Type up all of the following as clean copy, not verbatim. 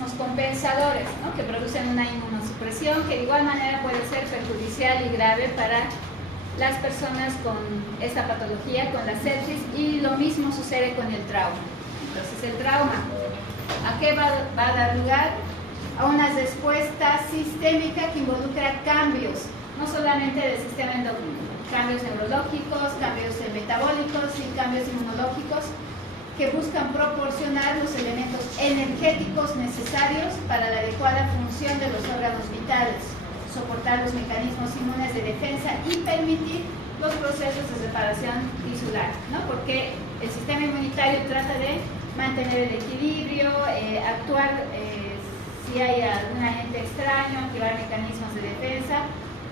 mecanismos compensadores, ¿no? Que producen una inmunosupresión que de igual manera puede ser perjudicial y grave para las personas con esta patología, con la sepsis, y lo mismo sucede con el trauma. Entonces el trauma, ¿a qué va a dar lugar? A una respuesta sistémica que involucra cambios, no solamente del sistema endocrino, cambios neurológicos, cambios metabólicos y cambios inmunológicos que buscan proporcionar los elementos energéticos necesarios para la adecuada función de los órganos vitales, soportar los mecanismos inmunes de defensa y permitir los procesos de reparación tisular, ¿no? Porque el sistema inmunitario trata de mantener el equilibrio, actuar si hay algún agente extraño, activar mecanismos de defensa,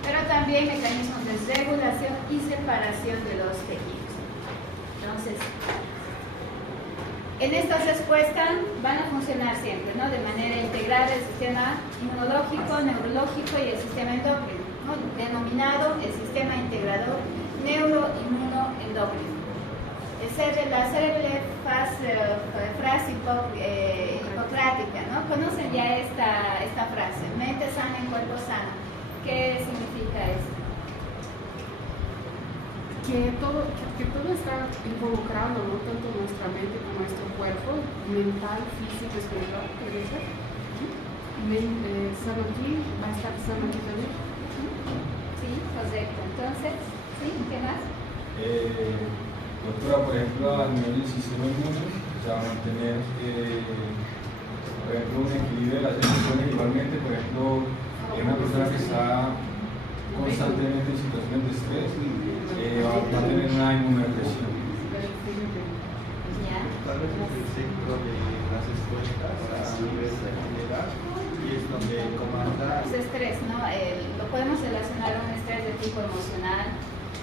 pero también mecanismos de regulación y separación de los tejidos. Entonces, en estas respuestas van a funcionar siempre, ¿no? De manera integrada el sistema inmunológico, neurológico y el sistema endocrino, ¿no? Denominado el sistema integrador neuroinmunoendocrino. La célebre frase hipocrática, ¿no? Conocen ya esta frase, mente sana en cuerpo sano. ¿Qué significa esto? Que todo está involucrado, ¿no? Tanto nuestra mente como nuestro cuerpo, mental, físico, espiritual, puede ser. Sano aquí, va a estar sano aquí también. Sí, correcto. Entonces, ¿sí? ¿Qué más? Doctora, por ejemplo, a nivel del sistema inmune, se va a mantener, por ejemplo, un equilibrio de las emociones. Igualmente, por ejemplo, una persona que está constantemente en situaciones de estrés va a tener una inmunodepresión. Tal vez es el centro de las respuestas a nivel general y es donde comanda. Es estrés, ¿no? Lo podemos relacionar a un estrés de tipo emocional,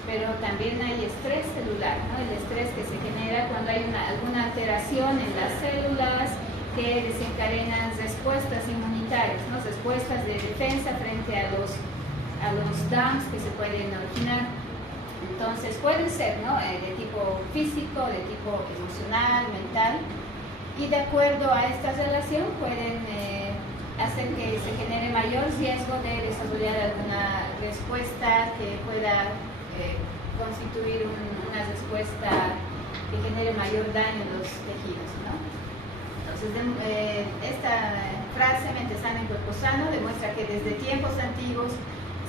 pero también hay estrés celular, ¿no? El estrés que se genera cuando hay alguna alteración en las células que desencadenan respuestas inmunitarias, ¿no? Respuestas de defensa frente a los DAMs que se pueden originar. Entonces pueden ser, ¿no? De tipo físico, de tipo emocional, mental, y de acuerdo a esta relación pueden hacer que se genere mayor riesgo de desarrollar alguna respuesta que pueda constituir una respuesta que genere mayor daño en los tejidos, ¿no? Entonces, esta frase, mente sana en cuerpo sano, demuestra que desde tiempos antiguos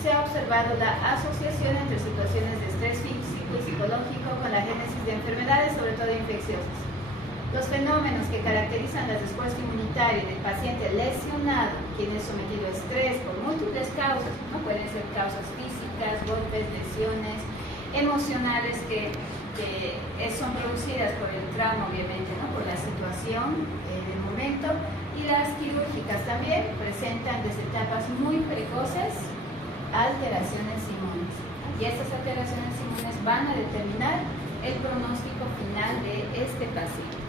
se ha observado la asociación entre situaciones de estrés físico y psicológico con la génesis de enfermedades, sobre todo infecciosas. Los fenómenos que caracterizan la respuesta inmunitaria del paciente lesionado, quien es sometido a estrés por múltiples causas, ¿no? Pueden ser causas físicas, golpes, lesiones, emocionales que son producidas por el trauma, obviamente, ¿no? Por la situación del momento, y las quirúrgicas también presentan desde etapas muy precoces alteraciones inmunes, y estas alteraciones inmunes van a determinar el pronóstico final de este paciente.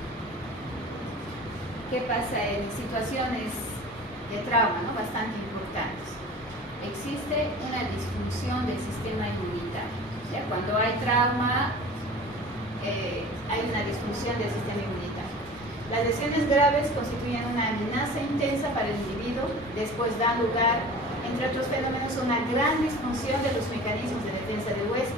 ¿Qué pasa en situaciones de trauma, ¿no? Bastante importantes? Existe una disfunción del sistema inmunitario. ¿Ya? Cuando hay trauma, hay una disfunción del sistema inmunitario. Las lesiones graves constituyen una amenaza intensa para el individuo, después dan lugar, entre otros fenómenos, a una gran disfunción de los mecanismos de defensa del hueso.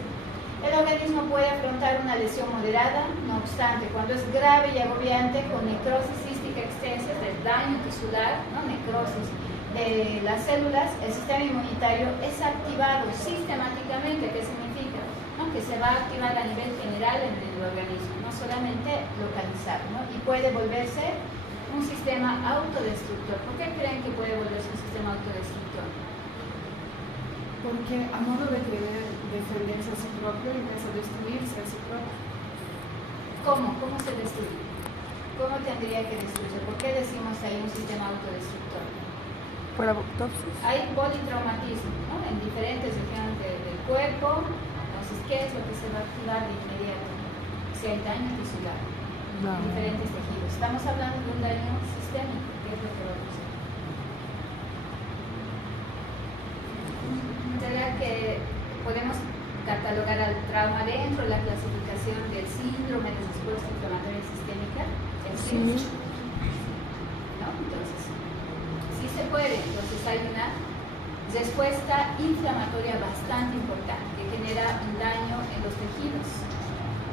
El organismo puede afrontar una lesión moderada, no obstante, cuando es grave y agobiante, con necrosis cística extensa, del daño tisular, ¿no? Necrosis de las células, el sistema inmunitario es activado sistemáticamente. ¿Qué significa? ¿No? Que se va a activar a nivel general en el organismo, no solamente localizado, ¿no? Y puede volverse un sistema autodestructor. ¿Por qué creen que puede volverse un sistema autodestructor? Porque a modo de querer defenderse a sí propio, empieza a destruirse a sí propio. ¿Cómo? ¿Cómo se destruye? ¿Cómo tendría que destruirse? ¿Por qué decimos ahí un sistema autodestructor? Por apoptosis. Hay politraumatismo, ¿no? En diferentes regiones del cuerpo. Entonces, ¿qué es lo que se va a activar de inmediato? Si hay daño tisular en diferentes tejidos. Estamos hablando de un daño sistémico. ¿Qué es lo que va a pasar? ¿Será que podemos catalogar al trauma dentro de la clasificación del síndrome de respuesta inflamatoria sistémica? ¿El SINS? ¿No? Entonces, hay una respuesta inflamatoria bastante importante que genera un daño en los tejidos.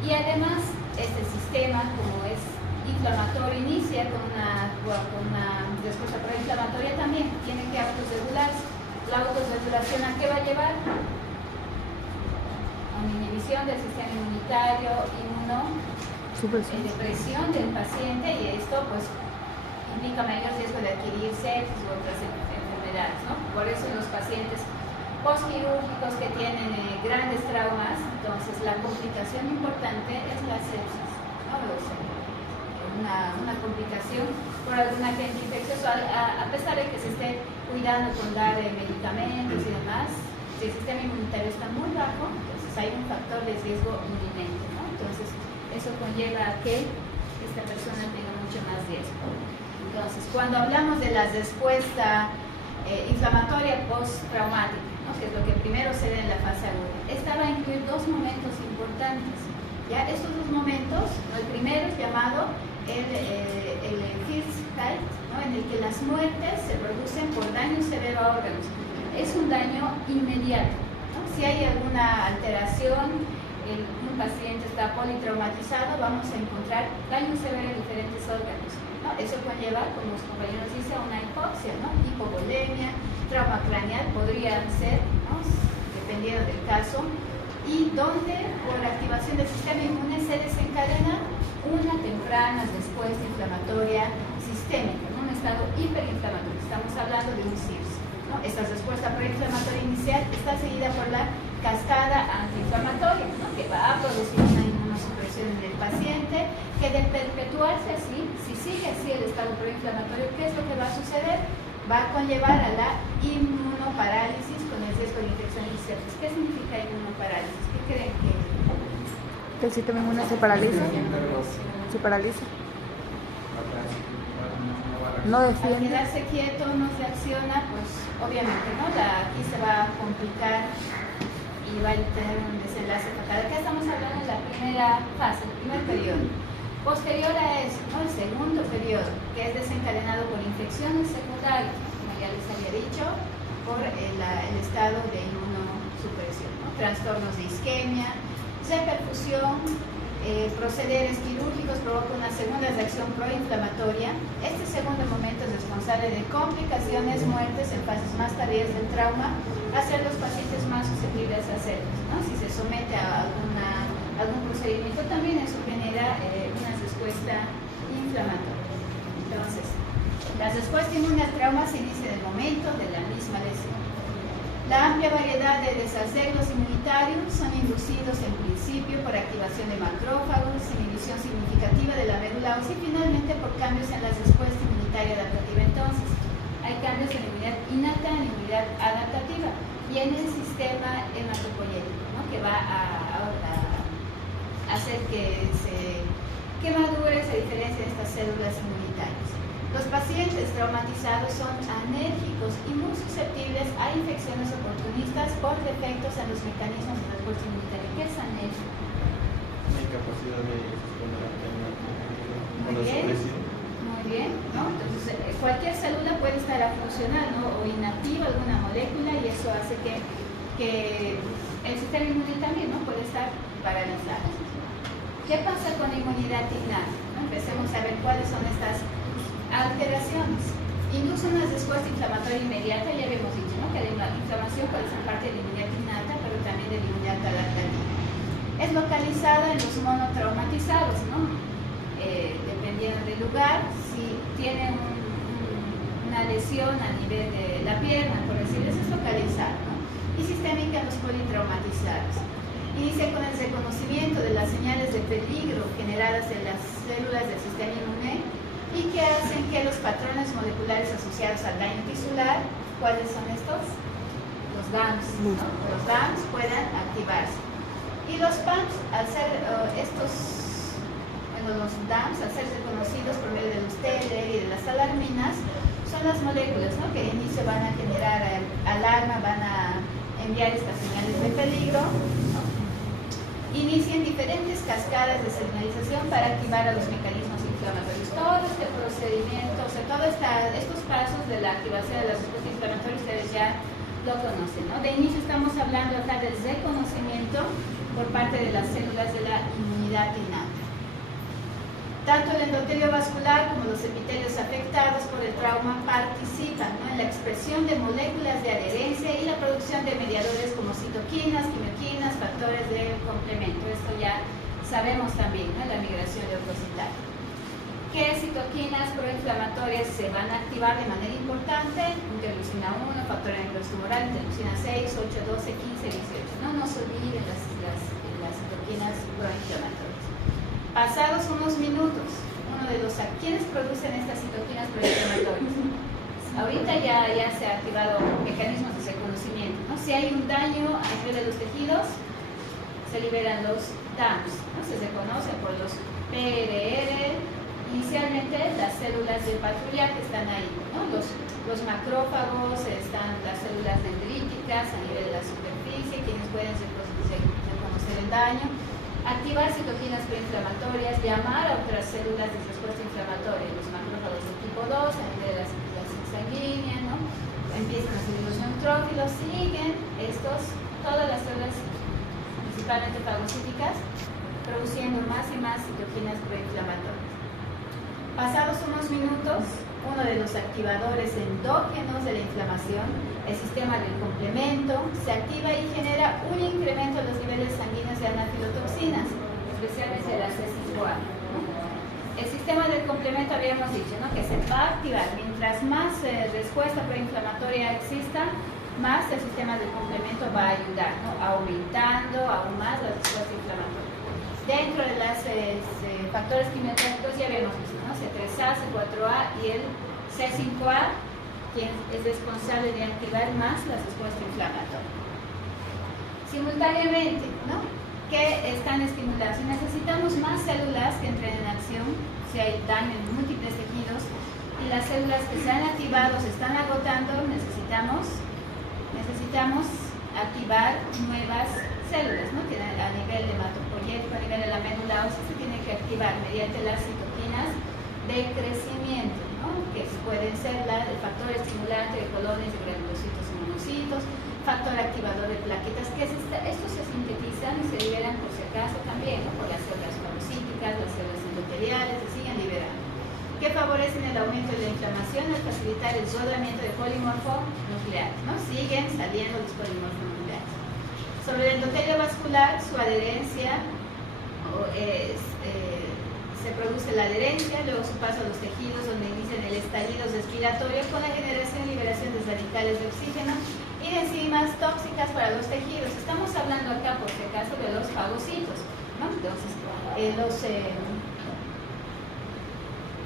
Y además, este sistema, como es inflamatorio, inicia con una respuesta proinflamatoria también, tiene que autorregularse. La autorregulación, ¿a qué va a llevar? A una inhibición del sistema inmunitario, depresión del paciente, y esto pues implica mayor riesgo de adquirir sepsis u otras enfermedades, ¿no? Por eso los pacientes postquirúrgicos que tienen grandes traumas, entonces la complicación importante es la sepsis, ¿no? O sea, una complicación por algún agente infeccioso, a pesar de que se esté cuidando con dar medicamentos y demás, si el sistema inmunitario está muy bajo, entonces hay un factor de riesgo inminente, ¿no? Entonces eso conlleva a que esta persona tenga mucho más riesgo. Entonces, cuando hablamos de la respuesta inflamatoria postraumática, ¿no? Que es lo que primero se da en la fase aguda, esta va a incluir dos momentos importantes. ¿Ya? Estos dos momentos, ¿no? El primero es llamado el first fight, ¿no? En el que las muertes se producen por daño severo a órganos. Es un daño inmediato, ¿no? Si hay alguna alteración, un paciente está politraumatizado, vamos a encontrar daño severo en diferentes órganos, ¿no? Eso conlleva, como los compañeros dicen, una hipoxia, ¿no? Hipovolemia, trauma craneal podría ser, ¿no? Dependiendo del caso, y donde por activación del sistema inmune se desencadena una temprana respuesta inflamatoria sistémica, ¿no? Un estado hiperinflamatorio. Estamos hablando de un CIRS, ¿no? Esta respuesta preinflamatoria inicial está seguida por la cascada antiinflamatoria, ¿no? Que va a producir una inmunosupresión en el paciente, que de perpetuarse así, si sigue así el estado proinflamatorio, ¿qué es lo que va a suceder? Va a conllevar a la inmunoparálisis con el riesgo de infección y sepsis. ¿Qué significa inmunoparálisis? ¿Qué creen que es? Que el sistema inmune se paraliza. Se paraliza. No Al defiende. quedarse quieto no reacciona, pues obviamente, ¿no? Aquí se va a complicar y va a tener un desenlace fatal. Acá estamos hablando de la primera fase, el primer periodo. Posterior a eso, ¿no? El segundo periodo, que es desencadenado por infecciones secundarias, como ya les había dicho, por el estado de inmunosupresión, ¿no? Trastornos de isquemia, reperfusión, procederes quirúrgicos provoca una segunda reacción proinflamatoria. Este segundo momento es responsable de complicaciones, muertes en fases más tardías del trauma, hacer los pacientes más susceptibles a sepsis, ¿no? Si se somete a algún procedimiento, también eso genera una respuesta inflamatoria. Entonces, la respuesta inmune al trauma se inicia en el momento de la misma lesión. La amplia variedad de desarreglos inmunitarios son inducidos en principio por activación de macrófagos, inhibición significativa de la médula ósea y finalmente por cambios en la respuesta inmunitaria adaptativa. Entonces, hay cambios en la inmunidad innata, en la inmunidad adaptativa y en el sistema hematopoyético, ¿no? Que va a hacer que madure, se diferencien estas células inmunitarias. Los pacientes traumatizados son anérgicos y muy susceptibles a infecciones oportunistas por defectos en los mecanismos de respuesta inmunitaria. ¿Qué es anérgico? La incapacidad de responder ante una supresión. Muy bien, ¿no? Entonces, cualquier célula puede estar afuncional, ¿no? O inactiva alguna molécula y eso hace que el sistema inmune también, ¿no? Puede estar paralizado. ¿Qué pasa con la inmunidad innata? ¿No? Empecemos a ver cuáles son estas alteraciones. Induce una respuesta inflamatoria inmediata, ya habíamos dicho, ¿no? Que la inflamación puede ser parte de la inmunidad innata, pero también de la inmunidad adaptativa. Es localizada en los monotraumatizados, ¿no? Dependiendo del lugar, si tiene una lesión a nivel de la pierna, por decirlo, eso es localizado, ¿no? Y sistémica en los politraumatizados. Inicia con el reconocimiento de las señales de peligro generadas en las células del sistema inmune y que hacen que los patrones moleculares asociados al daño tisular, ¿cuáles son estos? Los DAMPs, ¿no? Los DAMPs puedan activarse. Y los PAMPs, al ser los DAMPs, al ser reconocidos por medio de los TLR y de las alarminas, son las moléculas, ¿no? Que de inicio van a generar alarma, van a enviar estas señales de peligro, ¿no? Inician diferentes cascadas de señalización para activar a los mecanismos inflamatorios. Todo este procedimiento, o sea, todos estos pasos de la activación de la respuesta inflamatoria ya lo conocen, ¿no? De inicio estamos hablando acá del reconocimiento por parte de las células de la inmunidad innata. Tanto el endotelio vascular como los epitelios afectados por el trauma participan, ¿no?, en la expresión de moléculas de adherencia y la producción de mediadores como citoquinas, quimioquinas, factores de complemento. Esto ya sabemos también, ¿no?, la migración leucocitaria. ¿Qué citoquinas proinflamatorias se van a activar de manera importante? Interleucina 1, factor tumoral, interleucina 6, 8, 12, 15, 18. No nos olviden las citoquinas proinflamatorias. Pasados unos minutos, ¿quiénes producen estas citoquinas proinflamatorias? Ahorita ya se han activado mecanismos de reconocimiento, ¿no? Si hay un daño a nivel de los tejidos, se liberan los DAMs, ¿no? Se reconocen por los PRR, inicialmente las células de patrulla que están ahí, ¿no? Los macrófagos, están las células dendríticas a nivel de la superficie, quienes pueden reconocer el daño. Activar citoquinas proinflamatorias, llamar a otras células de respuesta inflamatoria, los macrófagos de tipo 2, a nivel de la circulación sanguínea, ¿no? Empiezan a salir los neutrófilos, siguen todas las células, principalmente fagocíticas, produciendo más y más citoquinas proinflamatorias. Pasados unos minutos, uno de los activadores endógenos de la inflamación, el sistema del complemento, se activa y genera un incremento en los niveles sanguíneos de anafilotoxinas, especialmente las C5A. El sistema del complemento habíamos dicho, ¿no?, que se va a activar. Mientras más respuesta proinflamatoria exista, más el sistema del complemento va a ayudar, ¿no?, aumentando aún más la respuesta inflamatoria. Dentro de los factores quimioterápicos ya habíamos visto, ¿no?, C3A, C4A y el C5A, quien es responsable de activar más la respuesta inflamatoria. Simultáneamente, ¿no?, ¿qué están estimulando? Si necesitamos más células que entren en acción, si hay daño en múltiples tejidos y las células que se han activado se están agotando, necesitamos activar nuevas células, ¿no?, que a nivel hematopoyético, a nivel de la médula ósea, se tiene que activar mediante las citoquinas de crecimiento, ¿no?, que pueden ser el factor estimulante de colonias de granulocitos y monocitos, factor activador de plaquetas, que estos se sintetizan y se liberan por si acaso también, ¿no?, por las células fagocíticas, las células endoteliales, se siguen liberando, que favorecen el aumento de la inflamación al facilitar el rodamiento de polimorfonucleares, ¿no? Siguen saliendo los polimorfonucleares. Sobre el endotelio vascular, su adherencia se produce la adherencia, luego su paso a los tejidos donde inician el estallido respiratorio con la generación y liberación de radicales de oxígeno y de enzimas tóxicas para los tejidos. Estamos hablando acá, por si acaso, de los fagocitos, ¿no? Entonces,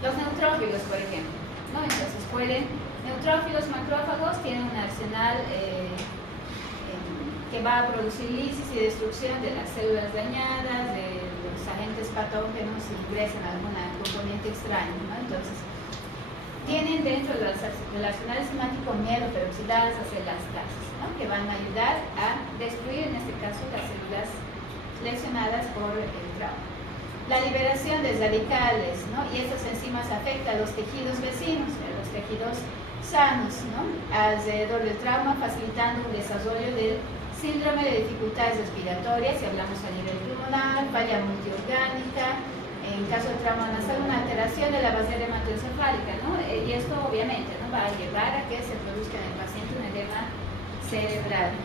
los neutrófilos, por ejemplo, ¿no? Entonces neutrófilos, macrófagos tienen un arsenal que va a producir lisis y destrucción de las células dañadas, de los agentes patógenos si ingresan algún componente extraño, ¿no? Entonces, tienen dentro del arsenal enzimático mieloperoxidadas, elastases, ¿no?, que van a ayudar a destruir, en este caso, las células lesionadas por el trauma. La liberación de radicales, ¿no?, y estas enzimas afectan a los tejidos vecinos, a los tejidos sanos, ¿no?, alrededor del trauma, facilitando un desarrollo del síndrome de dificultades respiratorias, si hablamos a nivel pulmonar, falla multiorgánica, en caso de trauma nasal, una alteración de la base hematoencefálica, ¿no? Y esto obviamente, ¿no?, va a llevar a que se produzca en el paciente un edema cerebral.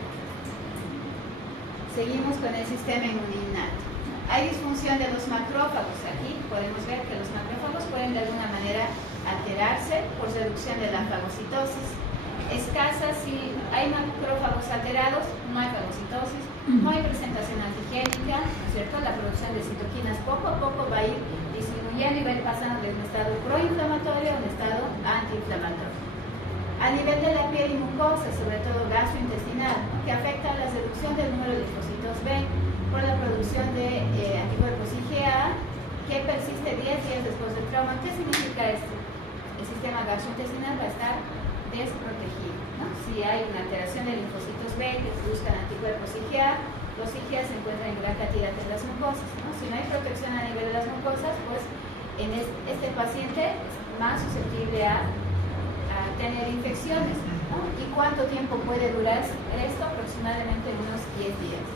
Seguimos con el sistema inmuninato. Hay disfunción de los macrófagos. Aquí podemos ver que los macrófagos pueden de alguna manera alterarse por reducción de la fagocitosis. Escasa, si hay macrófagos alterados, no hay fagocitosis, no hay presentación antigénica, ¿no es cierto? La producción de citoquinas poco a poco va a ir disminuyendo y va a ir pasando de un estado proinflamatorio a un estado antiinflamatorio. A nivel de la piel y mucosa, sobre todo gastrointestinal, ¿no?, que afecta a la reducción del número de linfocitos B por la producción de anticuerpos IgA, que persiste 10 días después del trauma. ¿Qué significa esto? El sistema gastrointestinal va a estar desprotegido, ¿no? Si hay una alteración de linfocitos B que produzcan anticuerpos IgA, los IgA se encuentran en gran cantidad en las mucosas, ¿no? Si no hay protección a nivel de las mucosas, pues en este paciente es más susceptible a tener infecciones, ¿no? ¿no? ¿Y cuánto tiempo puede durar esto? Aproximadamente unos 10 días.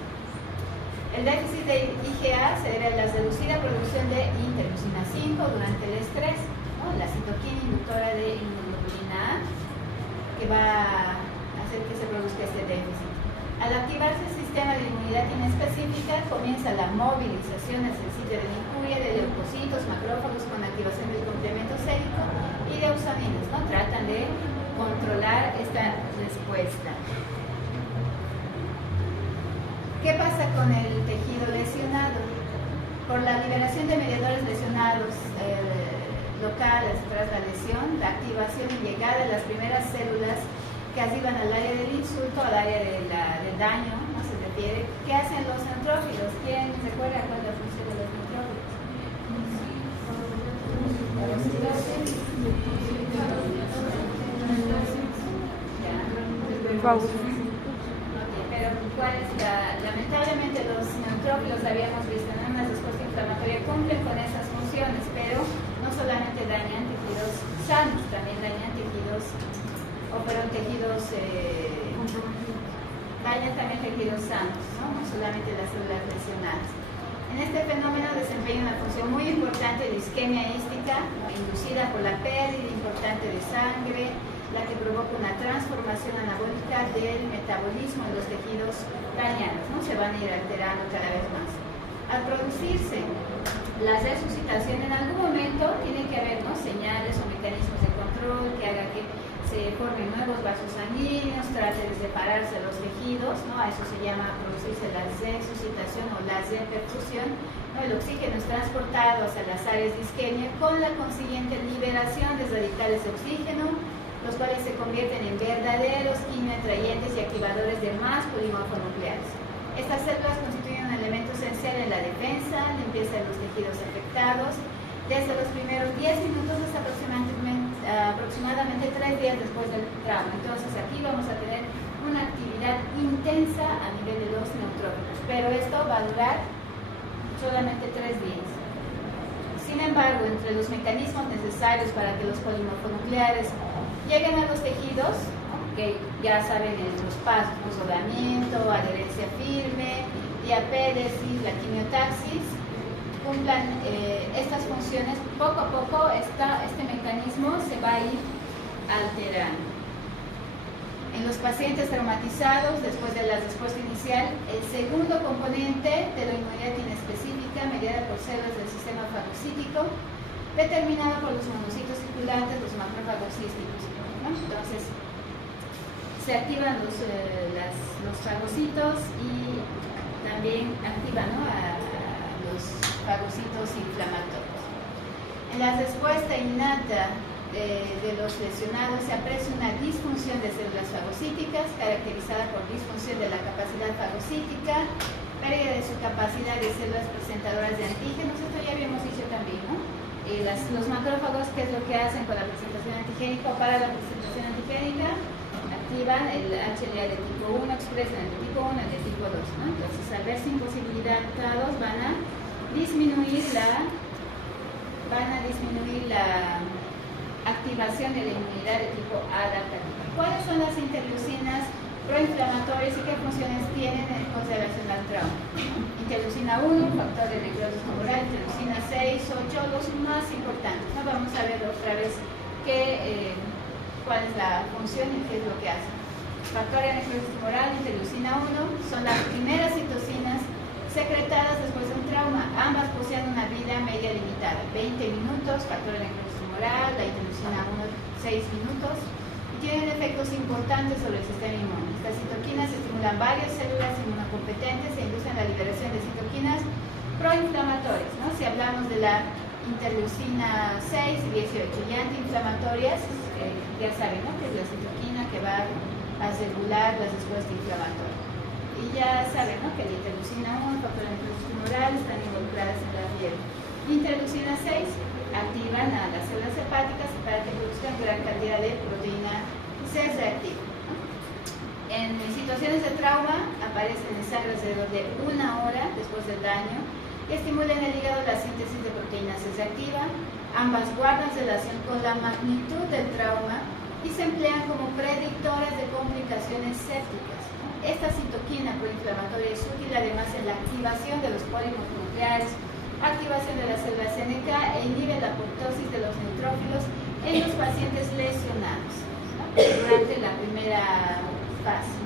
El déficit de IgA se debe a la reducida producción de interleucina 5 durante el estrés, ¿no? La citoquina inductora de inmunoglobulina A, que va a hacer que se produzca este déficit. Al activarse el sistema de inmunidad inespecífica, comienza la movilización hacia el sitio de la injuria de leucocitos, macrófagos con activación del complemento sérico y de ausoninas, ¿no? Tratan de controlar esta respuesta. ¿Qué pasa con el tejido lesionado? Por la liberación de mediadores lesionados locales tras la lesión, la activación y llegada de las primeras células que arriban al área del insulto, al área del daño, no se refiere. ¿Qué hacen los neutrófilos? ¿Quién recuerda cuál es la función de los neutrófilos? Pero ¿cuál es lamentablemente los neutrófilos, habíamos visto en una respuesta inflamatoria, cumplen con esas funciones, pero no solamente dañan tejidos sanos, también dañan tejidos, dañan también tejidos sanos, ¿no? No solamente las células lesionadas. En este fenómeno desempeña una función muy importante de isquemia ística, inducida por la pérdida importante de sangre, la que provoca una transformación anabólica del metabolismo en los tejidos dañados, ¿no? Se van a ir alterando cada vez más. Al producirse la resucitación, en algún momento tiene que haber, ¿no?, señales o mecanismos de control que hagan que se formen nuevos vasos sanguíneos, trate de separarse los tejidos, ¿no? A eso se llama producirse la resucitación o la reperfusión, ¿no? El oxígeno es transportado hacia las áreas de isquemia con la consiguiente liberación de radicales de oxígeno, los cuales se convierten en verdaderos quimioatrayentes y activadores de más polimorfonucleares. Estas células constituyen un elemento esencial en la defensa, limpieza de los tejidos afectados, desde los primeros 10 minutos hasta aproximadamente 3 días después del trauma. Entonces aquí vamos a tener una actividad intensa a nivel de los neutrófilos, pero esto va a durar solamente 3 días. Sin embargo, entre los mecanismos necesarios para que los polimorfonucleares lleguen a los tejidos, ¿no?, que ya saben los pasos, rodamiento, adherencia firme, diapédesis, la quimiotaxis, cumplan estas funciones, poco a poco este mecanismo se va a ir alterando. En los pacientes traumatizados, después de la respuesta inicial, el segundo componente de la inmunidad inespecífica, mediada por células del sistema fagocítico, determinado por los monocitos circulantes, los macrófagos císticos, ¿no? Entonces, se activan los fagocitos y también activan, ¿no?, a los fagocitos inflamatorios. En la respuesta innata de los lesionados se aprecia una disfunción de células fagocíticas caracterizada por disfunción de la capacidad fagocítica, pérdida de su capacidad de células presentadoras de antígenos. Esto ya habíamos dicho también, ¿no? Los macrófagos, ¿qué es lo que hacen con la presentación antigénica o para la presentación antigénica? Activan el HLA de tipo 1, expresan el de tipo 1 y el de tipo 2, ¿no? Entonces, al verse imposibilitados, van a disminuir la activación de la inmunidad de tipo adaptativa. ¿Cuáles son las interleucinas proinflamatorias y qué funciones tienen en consideración al trauma? Interleucina 1, factor de necrosis tumoral, interleucina 6, 8, los más importantes, ¿no? Vamos a ver otra vez cuál es la función y qué es lo que hace. Factor de necrosis tumoral, interleucina 1, son las primeras citocinas secretadas después de un trauma. Ambas poseen una vida media limitada, 20 minutos, factor de necrosis tumoral, la interleucina 1, 6 minutos, y tienen efectos importantes sobre el sistema inmune. Estas citoquinas estimulan varias células inmunocompetentes e inducen la liberación de citoquinas proinflamatorias, ¿no? Si hablamos de la interleucina 6 y 18 y antiinflamatorias, ya saben, ¿no?, que es la citoquina que va a regular la respuesta inflamatoria. Y ya saben, ¿no?, que la interleucina 1, factor de necrosis tumoral, están involucradas en la fiebre. Interleucina 6 activan a las células hepáticas para que produzcan gran cantidad de proteína C reactiva. En situaciones de trauma aparecen en sangre alrededor de 1 hora después del daño y estimulan el hígado la síntesis de proteína C reactiva. Ambas guardan relación con la magnitud del trauma y se emplean como predictoras de complicaciones sépticas. Esta citoquina proinflamatoria es útil además en la activación de los pólipos nucleares, activación de las células NK e inhibe la apoptosis de los neutrófilos en los pacientes lesionados, ¿no? Durante la primera fase.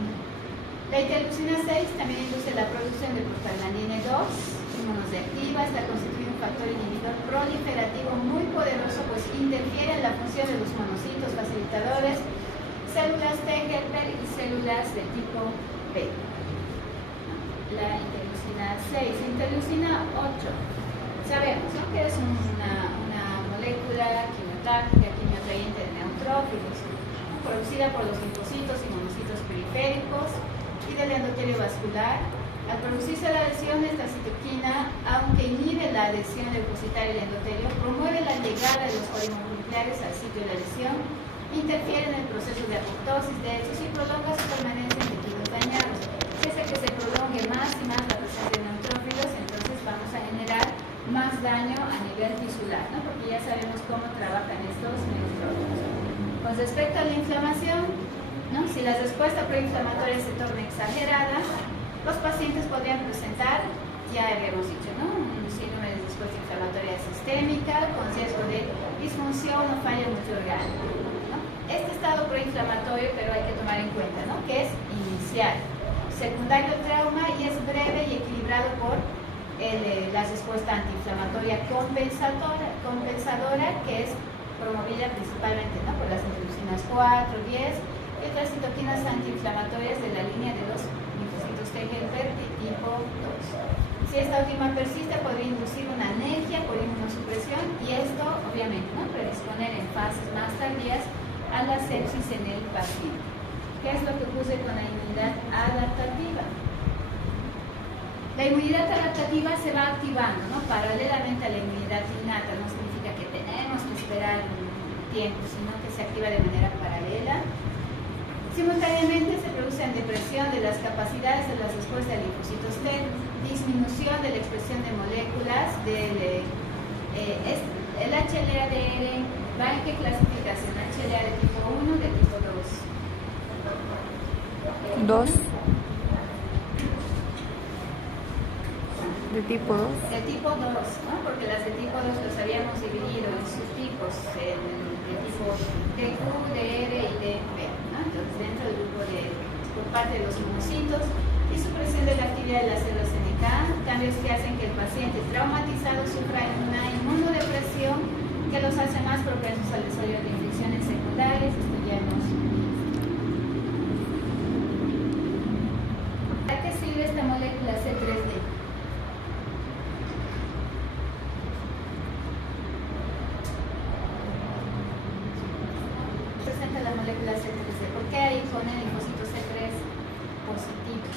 La interleucina 6 también induce la producción de prostaglandina 2, inmunoseactiva, está constituido un factor inhibidor proliferativo muy poderoso, pues interfiere en la función de los monocitos facilitadores, células T helper y células de tipo B. La interleucina 6, interleucina 8. Sabemos, ¿no?, que es una molécula quimiotáctica, quimioatrayente de neutrófilos, ¿no?, producida por los linfocitos y monocitos periféricos y del endotelio vascular. Al producirse la adhesión, esta citoquina, aunque inhibe la adhesión leucocitaria del endotelio, promueve la llegada de los polinucleares al sitio de la lesión, interfiere en el proceso de apoptosis de estos y prolonga su permanencia en tejidos dañados. Si es que se prolongue más y más la presencia de neutrófilos, entonces vamos a generar más daño a nivel tisular, ¿no?, porque ya sabemos cómo trabajan estos neutrófilos. Con respecto a la inflamación, ¿no?, si la respuesta proinflamatoria se torna exagerada, los pacientes podrían presentar, ya habíamos dicho, ¿no?, un síndrome de respuesta inflamatoria sistémica con riesgo de disfunción o falla multiorgánica, ¿no? Este estado proinflamatorio, pero hay que tomar en cuenta, ¿no?, que es inicial, secundario al trauma y es breve y equilibrado por la respuesta antiinflamatoria compensadora, que es promovida principalmente, ¿no?, por las interleucinas 4, 10 y otras citoquinas antiinflamatorias de la línea de los linfocitos T helper de tipo 2. Si esta última persiste, podría inducir una alergia por inmunosupresión y esto, obviamente, ¿no?, predisponer en fases más tardías a la sepsis en el paciente. ¿Qué es lo que ocurre con la inmunidad adaptativa? La inmunidad adaptativa se va activando, ¿no?, paralelamente a la inmunidad innata. No significa que tenemos que esperar un tiempo, sino que se activa de manera paralela. Simultáneamente se produce depresión de las capacidades de la respuesta de linfocitos T, disminución de la expresión de moléculas del el HLA-DR. ¿Va en qué clasificación? HLA de tipo 1 de tipo 2. 2. De tipo 2. De tipo 2, ¿no?, porque las de tipo 2 los habíamos dividido en subtipos, de tipo DQ, DR y DB, ¿no? Entonces, dentro del grupo por parte de los linfocitos y supresión de la actividad de las células NK, cambios que hacen que el paciente traumatizado sufra una inmunodepresión que los hace más propensos al desarrollo de infecciones secundarias. Esto ya hemos visto. ¿Para qué sirve esta molécula C3D? La molécula C3D. ¿Por qué ahí ponen linfocitos C3 positivos?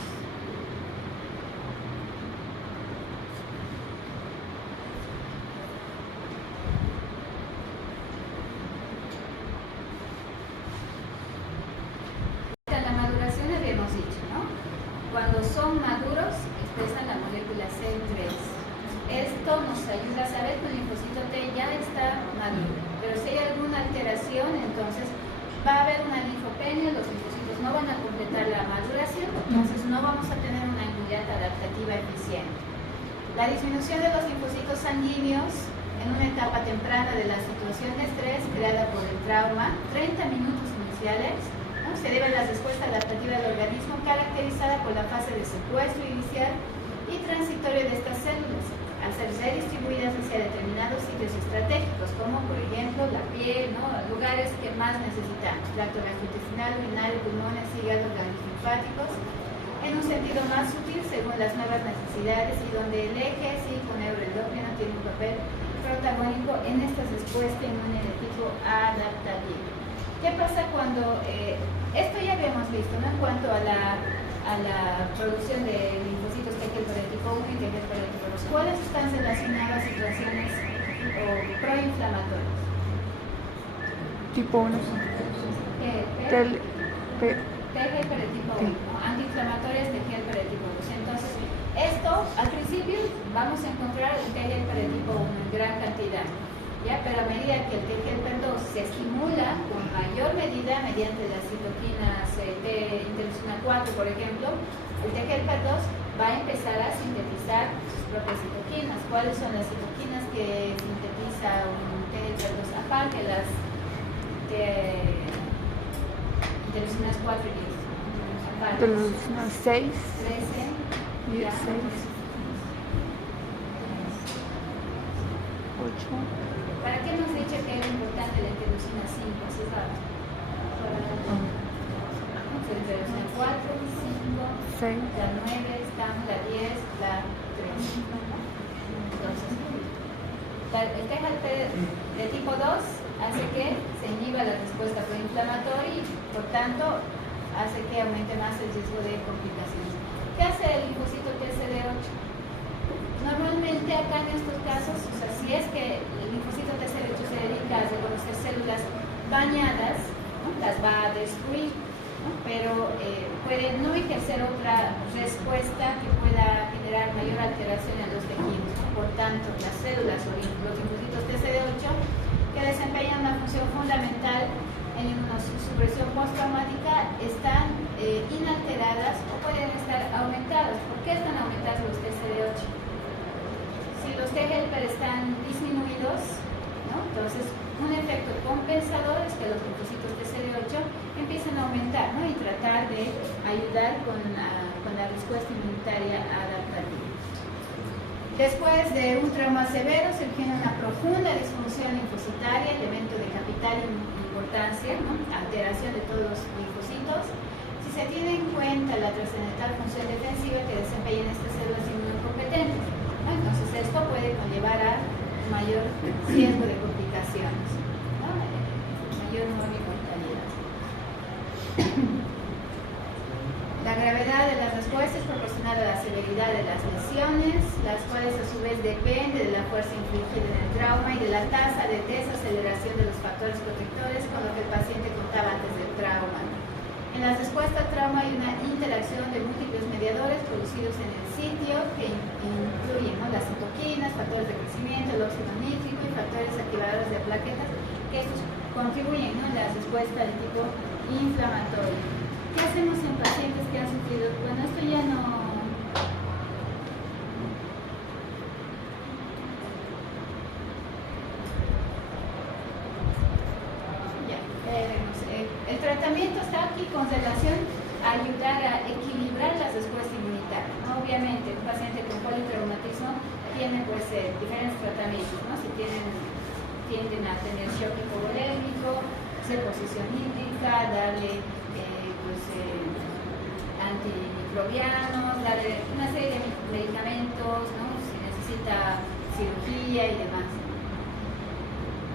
La maduración habíamos dicho, ¿no? Cuando son maduros expresan la molécula C3. Esto nos ayuda a saber que el linfocito T ya está maduro, pero si hay alguna alteración, entonces va a haber una linfopenia, los linfocitos no van a completar la maduración, entonces no vamos a tener una inmunidad adaptativa eficiente. La disminución de los linfocitos sanguíneos en una etapa temprana de la situación de estrés creada por el trauma, 30 minutos iniciales, ¿no?, se debe a la respuesta adaptativa del organismo caracterizada por la fase de secuestro inicial y transitorio de estas células, al ser redistribuidas hacia determinados sitios estratégicos, como por ejemplo la piel, ¿no?, lugares que más necesitamos, tracto gastrointestinal, urinario, pulmones, hígado, ganglios linfáticos, en un sentido más sutil según las nuevas necesidades y donde el eje psico-neuroendocrino tiene un papel protagónico en esta respuesta inmune de tipo adaptativo. ¿Qué pasa cuando, esto ya habíamos visto, ¿no?, en cuanto a la producción de linfocitos T helper de tipo 1 y T helper de tipo 2, ¿cuáles están relacionadas a situaciones proinflamatorias? Tipo 1. T helper de tipo 1, ¿no?, antiinflamatorias T helper de tipo 2. Entonces, esto al principio vamos a encontrar un T helper de tipo 1 en gran cantidad. ¿ya? Pero a medida que el TGF2 se estimula con mayor medida mediante las citoquinas interleucina 4, por ejemplo, el TGF2 va a empezar a sintetizar sus propias citoquinas. ¿Cuáles son las citoquinas que sintetiza un TGF2? Aparte las interleucinas 4 y 10. Interleucina 6, 13, 16, 8. ¿Para qué hemos dicho que era importante la interleucina 5? ¿Sí sabes? Interleucina 4, 5, 6. la 9, estamos la 10, la 3. Entonces, el TGF de tipo 2 hace que se inhiba la respuesta proinflamatoria y, por tanto, hace que aumente más el riesgo de complicaciones. ¿Qué hace el linfocito TCD8? Normalmente acá en estos casos, o sea, si es que el linfocito TCD8 se dedica a reconocer células dañadas, ¿no? Las va a destruir, ¿no? Pero puede no ejercer otra respuesta que pueda generar mayor alteración en los tejidos, ¿no? Por tanto, las células o los linfocitos TCD8 que desempeñan una función fundamental en inmunosupresión postraumática están inalteradas o pueden estar aumentadas. ¿Por qué están aumentados los TCD8? Si los T-helper están disminuidos, ¿no? Entonces un efecto compensador es que los linfocitos TCD8 empiecen a aumentar, ¿no? Y tratar de ayudar con la respuesta inmunitaria adaptativa. Después de un trauma severo se origina una profunda disfunción linfocitaria, elemento de capital importancia, ¿no? Alteración de todos los linfocitos. Si se tiene en cuenta la trascendental función defensiva que desempeñan estas células inmunocompetentes, ¿no? Entonces esto puede conllevar a mayor riesgo de complicaciones, ¿no? Mayor mortalidad. La gravedad de las respuestas es proporcional a la severidad de las lesiones, las cuales a su vez depende de la fuerza infligida en el trauma y de la tasa de desaceleración de los factores protectores con lo que el paciente contaba antes del trauma. En la respuesta al trauma hay una interacción de múltiples mediadores producidos en el sitio que incluyen, ¿no? Las citoquinas, factores de crecimiento, el óxido nítrico y factores activadores de plaquetas, que estos contribuyen, ¿no? En la respuesta de tipo inflamatorio. ¿Qué hacemos en pacientes que han sufrido? Bueno, esto ya no... Ya, veremos. El tratamiento está aquí con relación a ayudar a equilibrar la respuesta inmunitaria, ¿no? Obviamente, un paciente con politraumatismo tiene pues diferentes tratamientos, ¿no? Si tienden a tener shock hipovolémico, reposición hídrica, darle antimicrobianos, darle una serie de medicamentos, ¿no? Si necesita cirugía y demás.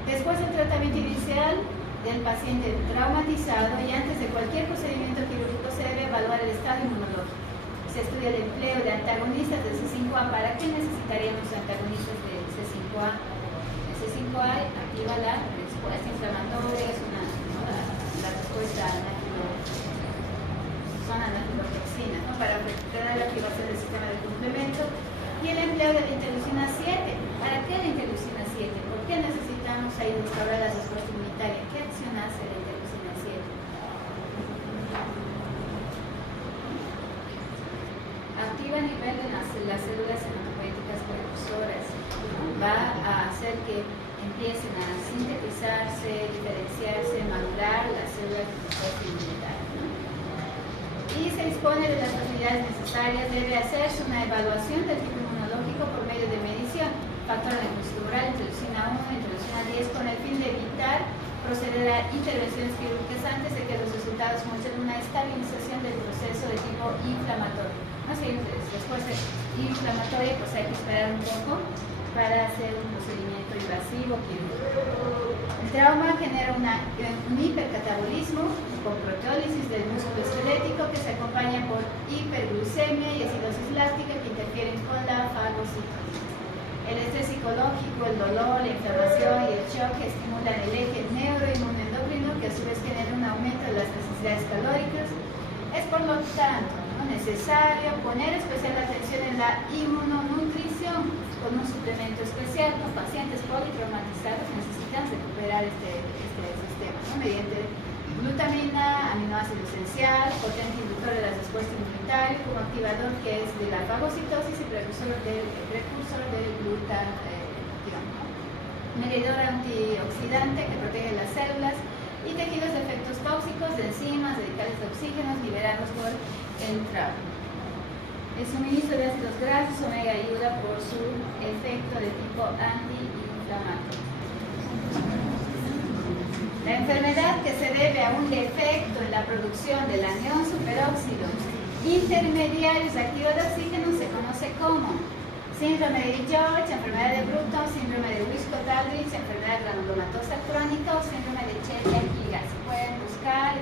Después del tratamiento inicial del paciente traumatizado y antes de cualquier procedimiento quirúrgico se debe evaluar el estado inmunológico. Se estudia el empleo de antagonistas del C5A. ¿Para qué necesitaríamos antagonistas del C5A? El C5A activa la respuesta inflamatoria, es una, ¿no? la respuesta son anafilotoxinas, ¿no? Para frenar la activación del sistema de complemento. Y el empleo de la interleucina 7. ¿Para qué la interleucina 7? ¿Por qué necesitamos ahí restaurar la respuesta inmunitaria? ¿Qué acción hace la interleucina 7? Activa a nivel de las células hematopoéticas precursoras. Va a hacer que empiecen a sintetizarse, diferenciarse, madurar las células de respuesta inmunitaria. Y se dispone de las facilidades necesarias. Debe hacerse una evaluación del tipo inmunológico por medio de medición, factor leucocytural, interleucina 1, interleucina 10, con el fin de evitar proceder a intervenciones quirúrgicas antes de que los resultados muestren una estabilización del proceso de tipo inflamatorio. No sé, respuesta inflamatoria, pues hay que esperar un poco para hacer un procedimiento invasivo quirúrgico. El trauma genera un hipercatabolismo con proteólisis del músculo esquelético que se acompaña por hiperglucemia y acidosis láctica que interfieren con la fagocitosis. El estrés psicológico, el dolor, la inflamación y el shock estimulan el eje neuroinmunendocrino que a su vez genera un aumento de las necesidades calóricas. Es por lo tanto necesario poner especial atención en la inmunonutrición con un suplemento especial con pacientes politraumatizados que necesitan recuperar este sistema, ¿no? Mediante glutamina, aminoácido esencial, potente inductor de la respuesta inmunitaria, como activador que es de la fagocitosis y precursor del glutatión, ¿no? Medidor antioxidante que protege las células y tejidos de efectos tóxicos, de enzimas, radicales de oxígenos liberados por entrada. El suministro de ácidos grasos omega ayuda por su efecto de tipo antiinflamatorio. La enfermedad que se debe a un defecto en la producción del anión superóxido intermediarios activos de oxígeno se conoce como síndrome de George, enfermedad de Bruton, síndrome de Wiskott-Aldrich, enfermedad granulomatosa crónica o síndrome de Chelia-Kiga. Se pueden buscar